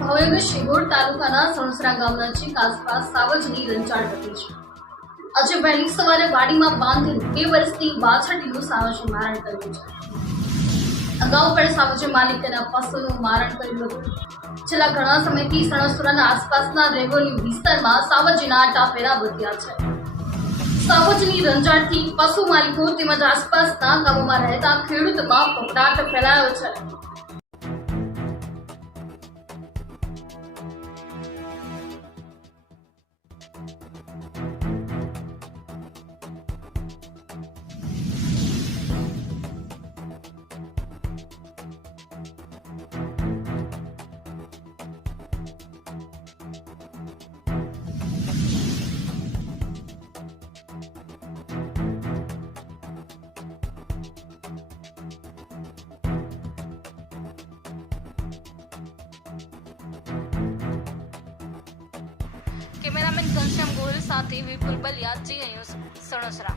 ભાવનગર શિહોર તાલુકાના સણસરા ગામ નજીક આસપાસ સાવજની રંજાડ વધી છે. આજે વહેલી સવારે વાડીમાં બાંધેલું 2 વર્ષની વાછરડીનું સાવજે મારણ કર્યું છે. અગાઉ પણ સાવજે માલિક તેના પશુનું મારણ કર્યું હતું. છેલ્લા ઘણા સમયથી સણસરાના આસપાસના રેવન્યુ વિસ્તારમાં સાવજના ટાપેરા વધ્યા છે. સાવજની રંજાડથી પશુ માલિકો તેમજ આસપાસના ગામોમાં રહેતા ખેડૂતોમાં ફફડાટ ફેલાયો છે. કેમેરામેન ઘનશ્યામ ગોહિલ સાથે વિપુલ બલિયા, જી ન્યૂઝ, સણસરા.